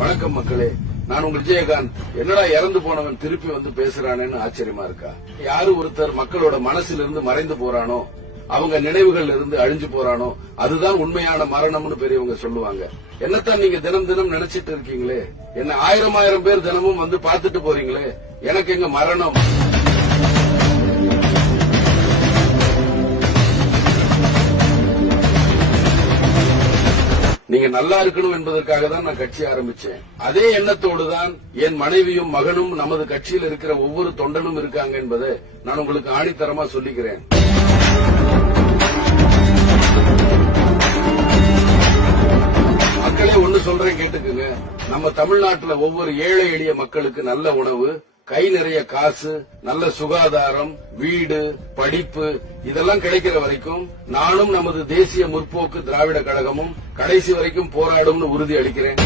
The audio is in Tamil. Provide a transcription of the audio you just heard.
வணக்கம் மக்களே, நான் உங்கள் விஜயகாந்த். என்னடா இறந்து போனவன் திருப்பி வந்து பேசுறானேன்னு ஆச்சரியமா இருக்கா? யாரு ஒருத்தர் மக்களோட மனசுல இருந்து மறைந்து போறானோ, அவங்க நினைவுகள் இருந்து அழிஞ்சு போறானோ, அதுதான் உண்மையான மரணம்னு பெரியவங்க சொல்லுவாங்க. என்னத்தான் நீங்க தினம் தினம் நினைச்சிட்டு இருக்கீங்களே? என்ன ஆயிரம் பேர் தினமும் வந்து பார்த்துட்டு போறீங்களே, எனக்கு எங்க மரணம்? நீங்க நல்லா இருக்கணும் என்பதற்காக தான் நான் கட்சி ஆரம்பிச்சேன். அதே எண்ணத்தோடு தான் என் மனைவியும் மகனும் நமது கட்சியில் இருக்கிற ஒவ்வொரு தொண்டனும் இருக்காங்க என்பதை நான் உங்களுக்கு ஆணித்தரமா சொல்லிக்கிறேன். மக்களே, ஒன்னு சொல்றேன் கேட்டுக்குங்க. நம்ம தமிழ்நாட்டுல ஒவ்வொரு ஏழை எளிய மக்களுக்கு நல்ல உணவு, கை நிறைய காசு, நல்ல சுகாதாரம், வீடு, படிப்பு இதெல்லாம் கிடைக்கிற வரைக்கும் நானும் நமது தேசிய முற்போக்கு திராவிட கழகமும் கடைசி வரைக்கும் போராடும்னு உறுதி அளிக்கிறேன்.